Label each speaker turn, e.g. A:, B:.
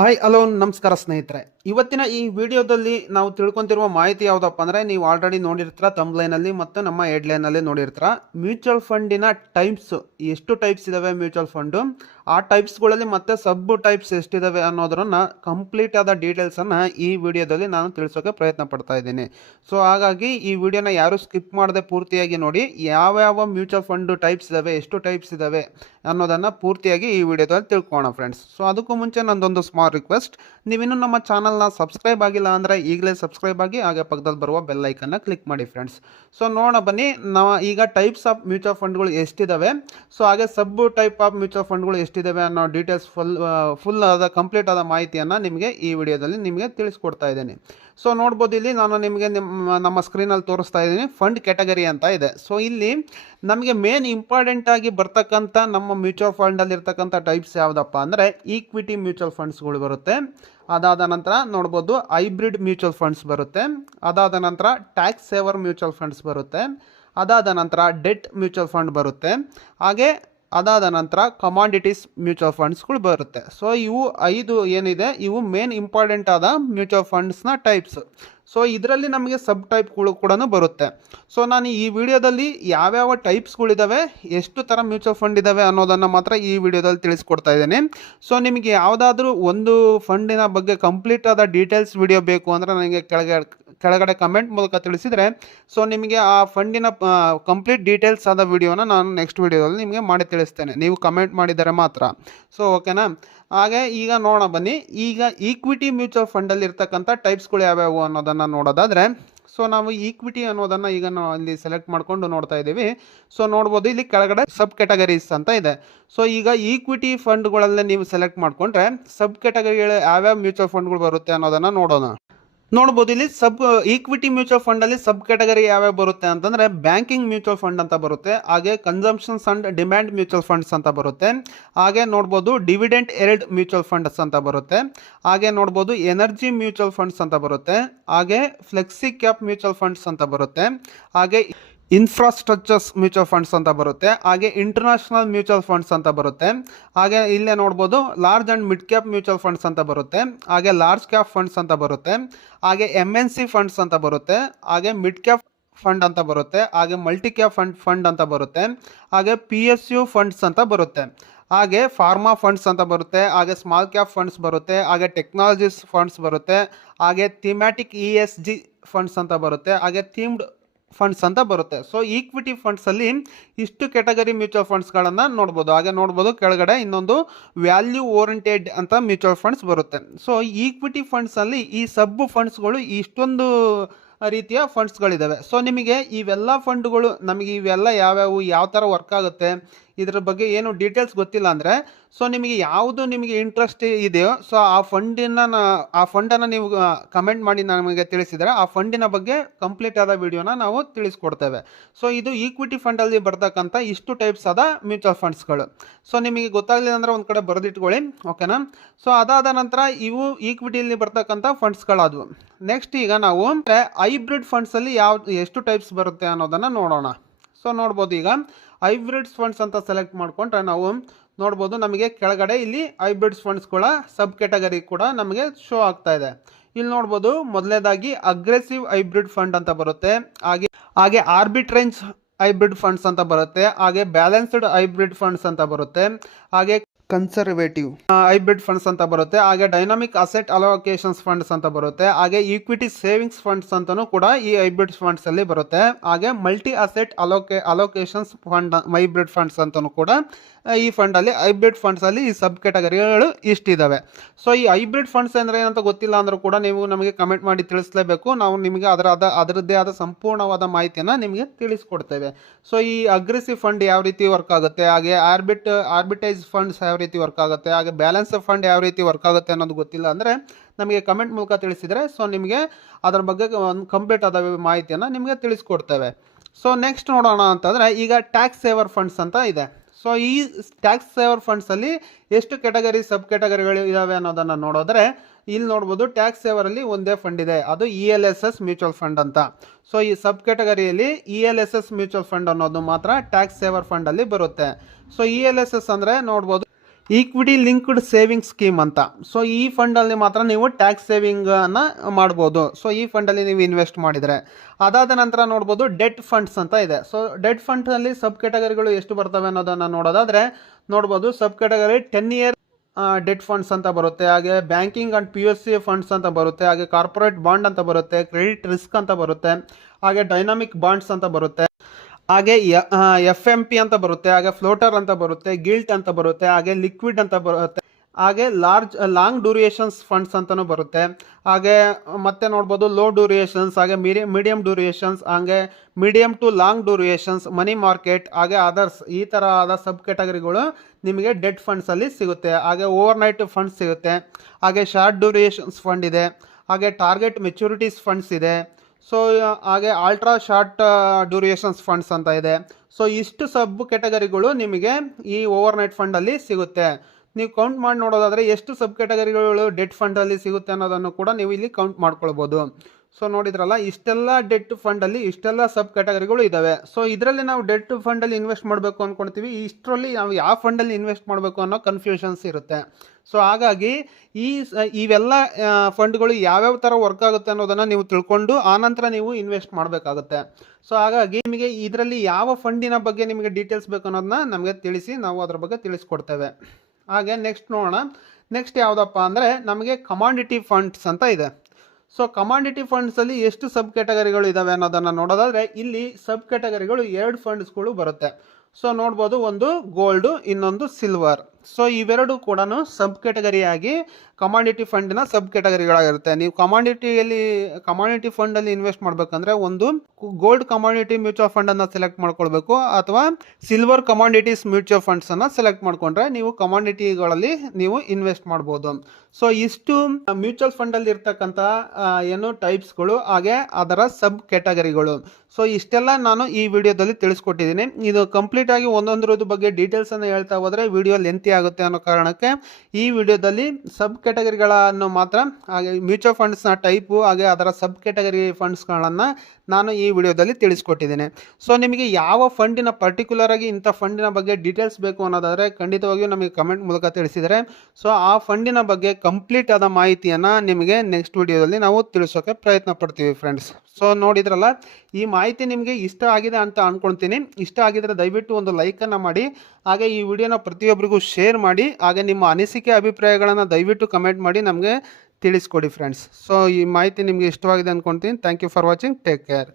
A: Hi alone ನಮಸ್ಕಾರ ಸ್ನೇಹಿತರೆ. ಇವತ್ತಿನ ಈ ವಿಡಿಯೋದಲ್ಲಿ ನಾವು ತಿಳ್ಕೊಂತಿರುವ ಮಾಹಿತಿ ಯಾವುದಪ್ಪ ಅಂದರೆ ನೀವು ಆಲ್ರೆಡಿ ನೋಡಿರ್ತೀರ ತಮ್ಲೈನಲ್ಲಿ ಮತ್ತು ನಮ್ಮ ಹೆಡ್ಲೈನಲ್ಲಿ ನೋಡಿರ್ತೀರ. ಮ್ಯೂಚುವಲ್ ಫಂಡಿನ ಟೈಪ್ಸ್ ಎಷ್ಟು ಟೈಪ್ಸ್ ಇದಾವೆ ಮ್ಯೂಚುವಲ್ ಫಂಡು ಆ ಟೈಪ್ಸ್ಗಳಲ್ಲಿ ಮತ್ತೆ ಸಬ್ ಟೈಪ್ಸ್ ಎಷ್ಟಿದಾವೆ ಅನ್ನೋದ್ರನ್ನ ಕಂಪ್ಲೀಟ್ ಆದ ಡೀಟೇಲ್ಸನ್ನು ಈ ವಿಡಿಯೋದಲ್ಲಿ ನಾನು ತಿಳಿಸೋಕೆ ಪ್ರಯತ್ನ ಪಡ್ತಾ ಇದ್ದೀನಿ. ಸೊ ಹಾಗಾಗಿ ಈ ವಿಡಿಯೋನ ಯಾರು ಸ್ಕಿಪ್ ಮಾಡದೆ ಪೂರ್ತಿಯಾಗಿ ನೋಡಿ ಯಾವ್ಯಾವ ಮ್ಯೂಚುವಲ್ ಫಂಡು ಟೈಪ್ಸ್ ಇದಾವೆ, ಎಷ್ಟು ಟೈಪ್ಸ್ ಇದಾವೆ ಅನ್ನೋದನ್ನು ಪೂರ್ತಿಯಾಗಿ ಈ ವಿಡಿಯೋದಲ್ಲಿ ತಿಳ್ಕೊಳ್ಳೋಣ ಫ್ರೆಂಡ್ಸ್ ಸೊ ಅದಕ್ಕೂ ಮುಂಚೆ ನಂದೊಂದು ಸ್ಮಾಲ್ ರಿಕ್ವೆಸ್ಟ್ ನೀವಿನ್ನೂ ನಮ್ಮ ಚಾನಲ್ನ ಸಬ್ಸ್ಕ್ರೈಬ್ ಆಗಿಲ್ಲ ಅಂದರೆ ಈಗಲೇ ಸಬ್ಸ್ಕ್ರೈಬ್ ಆಗಿ ಹಾಗೆ ಪಕ್ಕದಲ್ಲಿ ಬರುವ ಬೆಲ್ ಐಕನ್ನ ಕ್ಲಿಕ್ ಮಾಡಿ ಫ್ರೆಂಡ್ಸ್. ಸೊ ನೋಡೋಣ ಬನ್ನಿ, ನಾವು ಈಗ ಟೈಪ್ಸ್ ಆಫ್ ಮ್ಯೂಚುವಲ್ ಫಂಡ್ಗಳು ಎಷ್ಟಿದ್ದಾವೆ ಸೊ ಹಾಗೆ ಸಬ್ ಟೈಪ್ ಆಫ್ ಮ್ಯೂಚುವಲ್ ಫಂಡ್ಗಳು ಎಷ್ಟಿದ್ದಾವೆ ಅನ್ನೋ ಡೀಟೇಲ್ಸ್ ಫುಲ್ ಫುಲ್ ಆದ ಕಂಪ್ಲೀಟ್ ಆದ ಮಾಹಿತಿಯನ್ನು ನಿಮಗೆ ಈ ವಿಡಿಯೋದಲ್ಲಿ ನಿಮಗೆ ತಿಳಿಸ್ಕೊಡ್ತಾ ಇದ್ದೀನಿ. ಸೊ ನೋಡ್ಬೋದು ಇಲ್ಲಿ ನಾನು ನಿಮಗೆ ನಿಮ್ಮ ನಮ್ಮ ಸ್ಕ್ರೀನಲ್ಲಿ ತೋರಿಸ್ತಾ ಇದ್ದೀನಿ. ಫಂಡ್ ಕ್ಯಾಟಗರಿ ಅಂತ ಇದೆ. ಸೊ ಇಲ್ಲಿ ನಮಗೆ ಮೇನ್ ಇಂಪಾರ್ಟೆಂಟ್ ಆಗಿ ಬರ್ತಕ್ಕಂಥ ನಮ್ಮ ಮ್ಯೂಚುವಲ್ ಫಂಡಲ್ಲಿ ಇರ್ತಕ್ಕಂಥ ಟೈಪ್ಸ್ ಯಾವುದಪ್ಪ ಅಂದರೆ ಈಕ್ವಿಟಿ ಮ್ಯೂಚುವಲ್ ಫಂಡ್ಸ್ಗಳು ಬರುತ್ತೆ. ಅದಾದ ನಂತರ ನೋಡ್ಬೋದು ಹೈಬ್ರಿಡ್ ಮ್ಯೂಚುವಲ್ ಫಂಡ್ಸ್ ಬರುತ್ತೆ. ಅದಾದ ನಂತರ ಟ್ಯಾಕ್ಸ್ ಸೇವರ್ ಮ್ಯೂಚುವಲ್ ಫಂಡ್ಸ್ ಬರುತ್ತೆ. ಅದಾದ ನಂತರ ಡೆಟ್ ಮ್ಯೂಚುವಲ್ ಫಂಡ್ ಬರುತ್ತೆ. ಹಾಗೆ ಅದಾದ ನಂತರ ಕಮಾಡಿಟೀಸ್ ಮ್ಯೂಚುವಲ್ ಫಂಡ್ಸ್ಗಳು ಬರುತ್ತೆ. ಸೊ ಇವು ಐದು ಏನಿದೆ, ಇವು ಮೇನ್ ಇಂಪಾರ್ಟೆಂಟ್ ಆದ ಮ್ಯೂಚುವಲ್ ಫಂಡ್ಸ್ನ ಟೈಪ್ಸ್ ಸೊ ಇದರಲ್ಲಿ ನಮಗೆ ಸಬ್ ಟೈಪ್ಗಳು ಕೂಡ ಬರುತ್ತೆ. ಸೊ ನಾನು ಈ ವಿಡಿಯೋದಲ್ಲಿ ಯಾವ್ಯಾವ ಟೈಪ್ಸ್ಗಳಿದ್ದಾವೆ ಎಷ್ಟು ಥರ ಮ್ಯೂಚುವಲ್ ಫಂಡ್ ಇದ್ದಾವೆ ಅನ್ನೋದನ್ನು ಮಾತ್ರ ಈ ವಿಡಿಯೋದಲ್ಲಿ ತಿಳಿಸ್ಕೊಡ್ತಾ ಇದ್ದೀನಿ. ಸೊ ನಿಮಗೆ ಯಾವುದಾದ್ರೂ ಒಂದು ಫಂಡಿನ ಬಗ್ಗೆ ಕಂಪ್ಲೀಟ್ ಆದ ಡೀಟೇಲ್ಸ್ ವಿಡಿಯೋ ಬೇಕು ಅಂದರೆ ನನಗೆ ಕೆಳಗೆ ಕೆಳಗಡೆ ಕಮೆಂಟ್ ಮೂಲಕ ತಿಳಿಸಿದರೆ ಸೊ ನಿಮಗೆ ಆ ಫಂಡಿನ ಕಂಪ್ಲೀಟ್ ಡೀಟೇಲ್ಸ್ ಆದ ವಿಡಿಯೋನ ನಾನು ನೆಕ್ಸ್ಟ್ ವಿಡಿಯೋದಲ್ಲಿ ನಿಮಗೆ ಮಾಡಿ ತಿಳಿಸ್ತೇನೆ. ನೀವು ಕಮೆಂಟ್ ಮಾಡಿದರೆ ಮಾತ್ರ. ಸೊ ಓಕೆನಾ ಹಾಗೆ ಈಗ ನೋಡೋಣ, ಬನ್ನಿ. ಈಗ ಈಕ್ವಿಟಿ ಮ್ಯೂಚುವಲ್ ಫಂಡಲ್ಲಿ ಇರ್ತಕ್ಕಂಥ ಟೈಪ್ಸ್ಗಳು ಯಾವ್ಯಾವು ಅನ್ನೋದನ್ನು ನೋಡೋದಾದರೆ ಸೊ ನಾವು ಈಕ್ವಿಟಿ ಅನ್ನೋದನ್ನು ಈಗ ನಾವು ಇಲ್ಲಿ ಸೆಲೆಕ್ಟ್ ಮಾಡಿಕೊಂಡು ನೋಡ್ತಾ ಇದ್ದೀವಿ. ಸೊ ನೋಡ್ಬೋದು ಇಲ್ಲಿ ಕೆಳಗಡೆ ಸಬ್ ಕ್ಯಾಟಗರೀಸ್ ಅಂತ ಇದೆ. ಸೊ ಈಗ ಈಕ್ವಿಟಿ ಫಂಡ್ಗಳಲ್ಲೇ ನೀವು ಸೆಲೆಕ್ಟ್ ಮಾಡಿಕೊಂಡ್ರೆ ಸಬ್ ಕ್ಯಾಟಗರಿಗಳು ಯಾವ್ಯಾವ ಮ್ಯೂಚುವಲ್ ಫಂಡ್ಗಳು ಬರುತ್ತೆ ಅನ್ನೋದನ್ನು ನೋಡೋಣ. ನೋಡ್ಬೋದು, ಇಲ್ಲಿ ಸಬ್ ಈಕ್ವಿಟಿ ಮ್ಯೂಚುವಲ್ ಫಂಡ್ ಅಲ್ಲಿ ಸಬ್ ಕ್ಯಾಟಗರಿ ಯಾವ್ಯಾವ ಬರುತ್ತೆ ಅಂತಂದ್ರೆ ಬ್ಯಾಂಕಿಂಗ್ ಮ್ಯೂಚುವಲ್ ಫಂಡ್ ಅಂತ ಬರುತ್ತೆ, ಹಾಗೆ consumptions and demand mutual funds ಅಂತ ಬರುತ್ತೆ, ಹಾಗೆ ನೋಡ್ಬೋದು ಡಿವಿಡೆಂಟ್ ಎರಡ್ ಮ್ಯೂಚುವಲ್ ಫಂಡ್ಸ್ ಅಂತ ಬರುತ್ತೆ, ಹಾಗೆ ನೋಡ್ಬೋದು ಎನರ್ಜಿ ಮ್ಯೂಚುವಲ್ ಫಂಡ್ಸ್ ಅಂತ ಬರುತ್ತೆ, ಹಾಗೆ ಫ್ಲೆಕ್ಸಿ ಕ್ಯಾಪ್ ಮ್ಯೂಚುವಲ್ ಫಂಡ್ಸ್ ಅಂತ ಬರುತ್ತೆ, ಹಾಗೆ ಇನ್ಫ್ರಾಸ್ಟ್ರಕ್ಚರ್ಸ್ ಮ್ಯೂಚುವಲ್ ಫಂಡ್ಸ್ ಅಂತ ಬರುತ್ತೆ ಹಾಗೆ ಇಂಟರ್ನ್ಯಾಷನಲ್ ಮ್ಯೂಚುವಲ್ ಫಂಡ್ಸ್ ಅಂತ ಬರುತ್ತೆ ಹಾಗೆ ಇಲ್ಲೇ ನೋಡ್ಬೋದು large and mid cap mutual funds ಅಂತ ಬರುತ್ತೆ ಹಾಗೆ ಲಾರ್ಜ್ ಕ್ಯಾಪ್ ಫಂಡ್ಸ್ ಅಂತ ಬರುತ್ತೆ ಹಾಗೆ ಎಂ ಎನ್ ಸಿ ಫಂಡ್ಸ್ ಅಂತ ಬರುತ್ತೆ ಹಾಗೆ ಮಿಡ್ ಕ್ಯಾಪ್ ಫಂಡ್ ಅಂತ ಬರುತ್ತೆ ಹಾಗೆ ಮಲ್ಟಿ ಕ್ಯಾಪ್ ಫಂಡ್ ಫಂಡ್ ಅಂತ ಬರುತ್ತೆ ಹಾಗೆ ಪಿ ಎಸ್ ಯು ಫಂಡ್ಸ್ ಅಂತ ಬರುತ್ತೆ ಹಾಗೆ ಫಾರ್ಮಾ ಫಂಡ್ಸ್ ಅಂತ ಬರುತ್ತೆ ಹಾಗೆ ಸ್ಮಾಲ್ ಕ್ಯಾಪ್ ಫಂಡ್ಸ್ ಬರುತ್ತೆ ಹಾಗೆ ಟೆಕ್ನಾಲಜೀಸ್ ಫಂಡ್ಸ್ ಬರುತ್ತೆ ಹಾಗೆ thematic E S G funds ಅಂತ ಬರುತ್ತೆ ಹಾಗೆ ಥೀಮ್ಡ್ ಫಂಡ್ಸ್ ಅಂತ ಬರುತ್ತೆ. ಸೊ ಈಕ್ವಿಟಿ ಫಂಡ್ಸಲ್ಲಿ ಇಷ್ಟು ಕೆಟಗರಿ ಮ್ಯೂಚುವಲ್ ಫಂಡ್ಸ್ಗಳನ್ನು ನೋಡ್ಬೋದು. ಹಾಗೆ ನೋಡ್ಬೋದು ಕೆಳಗಡೆ ಇನ್ನೊಂದು ವ್ಯಾಲ್ಯೂ ಓರಿಯೆಂಟೆಡ್ ಅಂತ ಮ್ಯೂಚುವಲ್ ಫಂಡ್ಸ್ ಬರುತ್ತೆ. ಸೊ ಈಕ್ವಿಟಿ ಫಂಡ್ಸಲ್ಲಿ ಈ ಸಬ್ ಫಂಡ್ಸ್ಗಳು ಇಷ್ಟೊಂದು ರೀತಿಯ ಫಂಡ್ಸ್ಗಳಿದ್ದಾವೆ ಸೊ ನಿಮಗೆ ಇವೆಲ್ಲ ಫಂಡ್ಗಳು ನಮಗೆ ಇವೆಲ್ಲ ಯಾವ್ಯಾವು, ಯಾವ ಥರ ವರ್ಕ್ ಆಗುತ್ತೆ ಇದ್ರ ಬಗ್ಗೆ ಏನು ಡೀಟೇಲ್ಸ್ ಗೊತ್ತಿಲ್ಲ ಅಂದರೆ ಸೊ ನಿಮಗೆ ಯಾವುದು ನಿಮಗೆ ಇಂಟ್ರೆಸ್ಟ್ ಇದೆಯೋ ಸೊ ಆ ಫಂಡಿನ ಆ ಫಂಡನ್ನು ನೀವು ಕಮೆಂಟ್ ಮಾಡಿ ನಮಗೆ ತಿಳಿಸಿದರೆ ಆ ಫಂಡಿನ ಬಗ್ಗೆ ಕಂಪ್ಲೀಟ್ ಆದ ವಿಡಿಯೋನ ನಾವು ತಿಳಿಸ್ಕೊಡ್ತೇವೆ. ಸೊ ಇದು ಈಕ್ವಿಟಿ ಫಂಡಲ್ಲಿ ಬರ್ತಕ್ಕಂಥ ಇಷ್ಟು ಟೈಪ್ಸ್ ಆದ ಮ್ಯೂಚುವಲ್ ಫಂಡ್ಸ್ಗಳು ಸೊ ನಿಮಗೆ ಗೊತ್ತಾಗಲಿಲ್ಲ ಅಂದರೆ ಒಂದು ಕಡೆ ಬರೆದಿಟ್ಕೊಳ್ಳಿ ಓಕೆನಾ ಸೊ ಅದಾದ ನಂತರ ಇವು ಈಕ್ವಿಟಿಯಲ್ಲಿ ಬರ್ತಕ್ಕಂಥ ಫಂಡ್ಸ್ಗಳಾದವು ನೆಕ್ಸ್ಟ್ ಈಗ ನಾವು ಹೈಬ್ರಿಡ್ ಫಂಡ್ಸಲ್ಲಿ ಯಾವ ಎಷ್ಟು ಟೈಪ್ಸ್ ಬರುತ್ತೆ ಅನ್ನೋದನ್ನು ನೋಡೋಣ. ಸೊ ನೋಡ್ಬೋದು ಈಗ ಹೈಬ್ರಿಡ್ಸ್ ಫಂಡ್ಸ್ ಅಂತ ಸೆಲೆಕ್ಟ್ ಮಾಡಿಕೊಂಡ್ರೆ ನಾವು ನೋಡ್ಬೋದು ನಮಗೆ ಕೆಳಗಡೆ ಇಲ್ಲಿ ಹೈಬ್ರಿಡ್ಸ್ ಫಂಡ್ಸ್ಗಳ ಸಬ್ ಕ್ಯಾಟಗರಿ ಕೂಡ ನಮಗೆ ಶೋ ಆಗ್ತಾ ಇದೆ. ಇಲ್ಲಿ ನೋಡ್ಬೋದು ಮೊದಲನೇದಾಗಿ ಅಗ್ರೆಸಿವ್ ಹೈಬ್ರಿಡ್ ಫಂಡ್ ಅಂತ ಬರುತ್ತೆ. ಹಾಗೆ ಹಾಗೆ ಆರ್ಬಿಟ್ರೆಂಜ್ ಹೈಬ್ರಿಡ್ ಫಂಡ್ಸ್ ಅಂತ ಬರುತ್ತೆ. ಹಾಗೆ ಬ್ಯಾಲೆನ್ಸ್ಡ್ ಹೈಬ್ರಿಡ್ ಫಂಡ್ಸ್ ಅಂತ ಬರುತ್ತೆ. ಹಾಗೆ ಕನ್ಸರ್ವೇಟಿವ್ ಹೈಬ್ರಿಡ್ ಫಂಡ್ಸ್ ಅಂತ ಬರುತ್ತೆ. ಹಾಗೆ ಡೈನಾಮಿಕ್ ಅಸೆಟ್ ಅಲೋಕೇಶನ್ಸ್ ಫಂಡ್ಸ್ ಅಂತ ಬರುತ್ತೆ. ಹಾಗೆ ಈಕ್ವಿಟಿ ಸೇವಿಂಗ್ಸ್ ಫಂಡ್ಸ್ ಅಂತಲೂ ಕೂಡ ಈ ಹೈಬ್ರಿಡ್ ಫಂಡ್ಸ್ ಅಲ್ಲಿ ಬರುತ್ತೆ. ಹಾಗೆ ಮಲ್ಟಿ ಅಸೆಟ್ ಅಲೋಕೆ ಅಲೋಕೇಶನ್ಸ್ ಫಂಡ್ ಹೈಬ್ರಿಡ್ ಫಂಡ್ಸ್ ಅಂತಲೂ ಕೂಡ ಈ ಫಂಡಲ್ಲಿ ಹೈಬ್ರಿಡ್ ಫಂಡ್ಸಲ್ಲಿ ಈ ಸಬ್ ಕ್ಯಾಟಗರಿಗಳು ಇಷ್ಟಿದ್ದಾವೆ ಸೊ ಈ ಹೈಬ್ರಿಡ್ ಫಂಡ್ಸ್ ಅಂದರೆ ಏನಂತ ಗೊತ್ತಿಲ್ಲ ಅಂದರೂ ಕೂಡ ನೀವು ನಮಗೆ ಕಮೆಂಟ್ ಮಾಡಿ ತಿಳಿಸಲೇಬೇಕು. ನಾವು ನಿಮಗೆ ಅದರ, ಅದ, ಅದರದ್ದೇ ಆದ ಸಂಪೂರ್ಣವಾದ ಮಾಹಿತಿಯನ್ನು ನಿಮಗೆ ತಿಳಿಸ್ಕೊಡ್ತೇವೆ. ಸೊ ಈ ಅಗ್ರೆಸಿವ್ ಫಂಡ್ ಯಾವ ರೀತಿ ವರ್ಕ್ ಆಗುತ್ತೆ? ಹಾಗೆ ಆರ್ಬಿಟ್ ಆರ್ಬಿಟೈಸ್ ಫಂಡ್ಸ್ ರೀತಿ ವರ್ಕ್ ಆಗುತ್ತೆ, ಹಾಗೆ ಬ್ಯಾಲೆನ್ಸ್ ಫಂಡ್ ಯಾವ ರೀತಿ ವರ್ಕ್ ಆಗುತ್ತೆ ಅನ್ನೋದು ಗೊತ್ತಿಲ್ಲ ಅಂದರೆ ನಮಗೆ ಕಮೆಂಟ್ ಮೂಲಕ ತಿಳಿಸಿದರೆ ಸೊ ನಿಮಗೆ ಅದರ ಬಗ್ಗೆ ಒಂದು ಕಂಪ್ಲೀಟ್ ಆದ ಮಾಹಿತಿಯನ್ನು ನಿಮಗೆ ತಿಳಿಸ್ಕೊಡ್ತೇವೆ. ಸೊ ನೆಕ್ಸ್ಟ್ ನೋಡೋಣ ಅಂತಂದರೆ ಈಗ ಟ್ಯಾಕ್ಸ್ ಸೇವರ್ ಫಂಡ್ಸ್ ಅಂತ ಇದೆ. ಸೊ ಈ ಟ್ಯಾಕ್ಸ್ ಸೇವರ್ ಫಂಡ್ಸಲ್ಲಿ ಎಷ್ಟು ಕೆಟಗರಿ ಸಬ್ ಕೆಟಗರಿಗಳು ಇದ್ದಾವೆ ಅನ್ನೋದನ್ನು ನೋಡಿದ್ರೆ, ಇಲ್ಲಿ ನೋಡ್ಬೋದು ಟ್ಯಾಕ್ಸ್ ಸೇವರಲ್ಲಿ ಒಂದೇ ಫಂಡ್ ಇದೆ, ಅದು E L S S mutual fund ಅಂತ. ಸೊ ಈ sub ಕೆಟಗರಿಯಲ್ಲಿ E L S S mutual fund ಅನ್ನೋದು ಮಾತ್ರ ಟ್ಯಾಕ್ಸ್ ಸೇವರ್ ಫಂಡಲ್ಲಿ ಬರುತ್ತೆ. So E L S S ಅಂದರೆ ನೋಡ್ಬೋದು ಈಕ್ವಿಟಿ ಲಿಂಕ್ಡ್ ಸೇವಿಂಗ್ ಸ್ಕೀಮ್ ಅಂತ. ಸೊ ಈ ಫಂಡಲ್ಲಿ ಮಾತ್ರ ನೀವು ಟ್ಯಾಕ್ಸ್ ಸೇವಿಂಗನ್ನು ಮಾಡ್ಬೋದು. ಸೊ ಈ ಫಂಡಲ್ಲಿ ನೀವು ಇನ್ವೆಸ್ಟ್ ಮಾಡಿದರೆ. ಅದಾದ ನಂತರ ನೋಡ್ಬೋದು ಡೆಟ್ ಫಂಡ್ಸ್ ಅಂತ ಇದೆ. ಸೊ ಡೆಟ್ ಫಂಡ್ನಲ್ಲಿ ಸಬ್ ಕ್ಯಾಟಗರಿಗಳು ಎಷ್ಟು ಬರ್ತವೆ ಅನ್ನೋದನ್ನು ನೋಡೋದಾದರೆ, ನೋಡ್ಬೋದು sub category ten year debt funds ಅಂತ ಬರುತ್ತೆ. ಹಾಗೆ banking and P S C funds ಅಂತ ಬರುತ್ತೆ. ಹಾಗೆ ಕಾರ್ಪೊರೇಟ್ ಬಾಂಡ್ ಅಂತ ಬರುತ್ತೆ. ಕ್ರೆಡಿಟ್ ರಿಸ್ಕ್ ಅಂತ ಬರುತ್ತೆ. ಹಾಗೆ ಡೈನಾಮಿಕ್ ಬಾಂಡ್ಸ್ ಅಂತ ಬರುತ್ತೆ. ಹಾಗೆ ಎಫ್ ಎಂ ಪಿ ಅಂತ ಬರುತ್ತೆ, ಹಾಗೆ ಫ್ಲೋಟರ್ ಅಂತ ಬರುತ್ತೆ ಗಿಲ್ಟ್ ಅಂತ ಬರುತ್ತೆ, ಹಾಗೆ ಲಿಕ್ವಿಡ್ ಅಂತ ಬರುತ್ತೆ, ಹಾಗೆ ಲಾರ್ಜ್ ಲಾಂಗ್ ಡ್ಯೂರಿಯೇಷನ್ಸ್ ಫಂಡ್ಸ್ ಅಂತಲೂ ಬರುತ್ತೆ. ಹಾಗೆ ಮತ್ತೆ ನೋಡ್ಬೋದು ಲೋ ಡ್ಯೂರಿಯೇಷನ್ಸ್ ಹಾಗೆ ಮೀಡಿಯಂ ಮೀಡಿಯಮ್ ಡ್ಯೂರಿಯೇಷನ್ಸ್ ಹಾಗೆ medium to long durations money market ಹಾಗೆ ಅದರ್ಸ್ ಈ ಥರ ಆದ ಸಬ್ ಕ್ಯಾಟಗರಿಗಳು ನಿಮಗೆ ಡೆಟ್ ಫಂಡ್ಸಲ್ಲಿ ಸಿಗುತ್ತೆ. ಹಾಗೆ ಓವರ್ ನೈಟ್ ಫಂಡ್ಸ್ ಸಿಗುತ್ತೆ. ಹಾಗೆ ಶಾರ್ಟ್ ಡ್ಯೂರಿಯೇಷನ್ಸ್ ಫಂಡ್ ಇದೆ. ಹಾಗೆ ಟಾರ್ಗೆಟ್ ಮೆಚುರಿಟೀಸ್ ಫಂಡ್ಸ್ ಇದೆ. ಸೊ ಹಾಗೆ ಆಲ್ಟ್ರಾ ಶಾರ್ಟ್ ಡ್ಯೂರಿಯೇಷನ್ಸ್ ಫಂಡ್ಸ್ ಅಂತ ಇದೆ. ಸೊ ಇಷ್ಟು ಸಬ್ ಕ್ಯಾಟಗರಿಗಳು ನಿಮಗೆ ಈ ಓವರ್ ನೈಟ್ ಫಂಡಲ್ಲಿ ಸಿಗುತ್ತೆ. ನೀವು ಕೌಂಟ್ ಮಾಡಿ ನೋಡೋದಾದರೆ ಎಷ್ಟು ಸಬ್ ಕ್ಯಾಟಗರಿಗಳು ಡೆಟ್ ಫಂಡಲ್ಲಿ ಸಿಗುತ್ತೆ ಅನ್ನೋದನ್ನು ಕೂಡ ನೀವು ಇಲ್ಲಿ ಕೌಂಟ್ ಮಾಡ್ಕೊಳ್ಬೋದು. ಸೊ ನೋಡಿದ್ರಲ್ಲ, ಇಷ್ಟೆಲ್ಲ ಡೆಟ್ ಫಂಡಲ್ಲಿ ಇಷ್ಟೆಲ್ಲ ಸಬ್ ಕ್ಯಾಟಗರಿಗಳು ಇದ್ದಾವೆ ಸೊ ಇದರಲ್ಲಿ ನಾವು ಡೆಟ್ ಫಂಡಲ್ಲಿ ಇನ್ವೆಸ್ಟ್ ಮಾಡಬೇಕು ಅಂದ್ಕೊಳ್ತೀವಿ ಇಷ್ಟರಲ್ಲಿ ನಾವು ಯಾವ ಫಂಡಲ್ಲಿ ಇನ್ವೆಸ್ಟ್ ಮಾಡಬೇಕು ಅನ್ನೋ ಕನ್ಫ್ಯೂಷನ್ಸ್ ಇರುತ್ತೆ. ಸೊ ಹಾಗಾಗಿ ಈ ಇವೆಲ್ಲ ಫಂಡ್ಗಳು ಯಾವ್ಯಾವ ಥರ ವರ್ಕ್ ಆಗುತ್ತೆ ಅನ್ನೋದನ್ನು ನೀವು ತಿಳ್ಕೊಂಡು ಆನಂತರ ನೀವು ಇನ್ವೆಸ್ಟ್ ಮಾಡಬೇಕಾಗುತ್ತೆ. ಸೊ ಹಾಗಾಗಿ ನಿಮಗೆ ಇದರಲ್ಲಿ ಯಾವ ಫಂಡಿನ ಬಗ್ಗೆ ನಿಮಗೆ ಡೀಟೇಲ್ಸ್ ಬೇಕು ಅನ್ನೋದನ್ನ ನಮಗೆ ತಿಳಿಸಿ ನಾವು ಅದ್ರ ಬಗ್ಗೆ ತಿಳಿಸ್ಕೊಡ್ತೇವೆ. ಹಾಗೆ ನೆಕ್ಸ್ಟ್ ನೋಡೋಣ. ನೆಕ್ಸ್ಟ್ ಯಾವುದಪ್ಪ ಅಂದರೆ ನಮಗೆ ಕಮಾಂಡಿಟಿ ಫಂಡ್ಸ್ ಅಂತ ಇದೆ. ಸೊ ಕಮಾಂಡಿಟಿ ಫಂಡ್ಸಲ್ಲಿ ಎಷ್ಟು ಸಬ್ ಕ್ಯಾಟಗರಿಗಳು ಇದ್ದಾವೆ ಅನ್ನೋದನ್ನು ನೋಡೋದಾದರೆ, ಇಲ್ಲಿ ಸಬ್ ಕ್ಯಾಟಗರಿಗಳು ಎರಡು ಫಂಡ್ಸ್ಗಳು ಬರುತ್ತೆ. ಸೊ ನೋಡ್ಬೋದು ಒಂದು ಗೋಲ್ಡು ಇನ್ನೊಂದು ಸಿಲ್ವರ್ ಸೊ ಇವೆರಡು ಕೂಡ ಸಬ್ ಕ್ಯಾಟಗರಿಯಾಗಿ ಕಮಾಡಿಟಿ ಫಂಡ್ನ ಸಬ್ ಕ್ಯಾಟಗರಿಗಳಾಗಿರುತ್ತೆ ನೀವು ಕಮಾಡಿಟಿಯಲ್ಲಿ ಕಮಾಡಿಟಿ ಫಂಡಲ್ಲಿ ಇನ್ವೆಸ್ಟ್ ಮಾಡಬೇಕಂದ್ರೆ ಒಂದು ಗೋಲ್ಡ್ ಕಮಾಂಡಿಟಿ ಮ್ಯೂಚುವಲ್ ಫಂಡನ್ನು ಸೆಲೆಕ್ಟ್ ಮಾಡ್ಕೊಳ್ಬೇಕು ಅಥವಾ ಸಿಲ್ವರ್ ಕಮಾಡಿಟೀಸ್ ಮ್ಯೂಚುವಲ್ ಫಂಡ್ಸನ್ನು ಸೆಲೆಕ್ಟ್ ಮಾಡ್ಕೊಂಡ್ರೆ ನೀವು ಕಮಾಂಡಿಟಿಗಳಲ್ಲಿ ನೀವು ಇನ್ವೆಸ್ಟ್ ಮಾಡ್ಬೋದು. ಸೊ ಇಷ್ಟು ಮ್ಯೂಚುವಲ್ ಫಂಡಲ್ಲಿ ಇರ್ತಕ್ಕಂಥ ಏನು ಟೈಪ್ಸ್ಗಳು ಹಾಗೆ ಅದರ ಸಬ್ ಕ್ಯಾಟಗರಿಗಳು ಸೊ ಇಷ್ಟೆಲ್ಲ ನಾನು ಈ ವಿಡಿಯೋದಲ್ಲಿ ತಿಳಿಸ್ಕೊಟ್ಟಿದ್ದೀನಿ. ಇದು ಕಂಪ್ಲೀಟ್ ಆಗಿ ಒಂದೊಂದರದ್ದು ಬಗ್ಗೆ ಡೀಟೇಲ್ಸನ್ನು ಹೇಳ್ತಾ ಹೋದರೆ ವಿಡಿಯೋ ಲೆಂತಿ ಆಗುತ್ತೆ ಅನ್ನೋ ಕಾರಣಕ್ಕೆ ಈ ವಿಡಿಯೋದಲ್ಲಿ ಸಬ್ ಕ್ಯಾಟಗರಿಗಳನ್ನು ಮಾತ್ರ ಹಾಗೆ ಮ್ಯೂಚುವಲ್ ಫಂಡ್ಸ್ನ ಟೈಪು ಹಾಗೆ ಅದರ ಸಬ್ ಕ್ಯಾಟಗರಿ ಫಂಡ್ಸ್ಗಳನ್ನು ನಾನು ಈ ವಿಡಿಯೋದಲ್ಲಿ ತಿಳಿಸ್ಕೊಟ್ಟಿದ್ದೇನೆ. ಸೊ ನಿಮಗೆ ಯಾವ ಫಂಡಿನ ಪರ್ಟಿಕ್ಯುಲರ್ ಆಗಿ ಇಂಥ ಫಂಡಿನ ಬಗ್ಗೆ ಡೀಟೇಲ್ಸ್ ಬೇಕು ಅನ್ನೋದಾದರೆ ಖಂಡಿತವಾಗಿಯೂ ನಮಗೆ ಕಮೆಂಟ್ ಮೂಲಕ ತಿಳಿಸಿದರೆ. ಸೊ ಆ ಫಂಡಿನ ಬಗ್ಗೆ ಕಂಪ್ಲೀಟ್ ಆದ ಮಾಹಿತಿಯನ್ನು ನಿಮಗೆ ನೆಕ್ಸ್ಟ್ ವಿಡಿಯೋದಲ್ಲಿ ನಾವು ತಿಳಿಸೋಕೆ ಪ್ರಯತ್ನ ಪಡ್ತೀವಿ ಫ್ರೆಂಡ್ಸ್ ಸೊ ನೋಡಿದ್ರಲ್ಲ, ಈ ಮಾಹಿತಿ ನಿಮಗೆ ಇಷ್ಟ ಆಗಿದೆ ಅಂತ ಅಂದ್ಕೊಳ್ತೀನಿ ಇಷ್ಟ ಆಗಿದ್ರೆ ದಯವಿಟ್ಟು ಒಂದು ಲೈಕನ್ನು ಮಾಡಿ, ಹಾಗೆ ಈ ವಿಡಿಯೋನ ಪ್ರತಿಯೊಬ್ಬರಿಗೂ ಶೇರ್ ಮಾಡಿ, ಹಾಗೆ ನಿಮ್ಮ ಅನಿಸಿಕೆ, ಅಭಿಪ್ರಾಯಗಳನ್ನು ದಯವಿಟ್ಟು ಕಮೆಂಟ್ ಮಾಡಿ, ನಮಗೆ ತಿಳಿಸ್ಕೊಡಿ ಫ್ರೆಂಡ್ಸ್ ಸೊ ಈ ಮಾಹಿತಿ ನಿಮಗೆ ಇಷ್ಟವಾಗಿದೆ ಅಂದ್ಕೊಳ್ತೀನಿ thank you for watching take care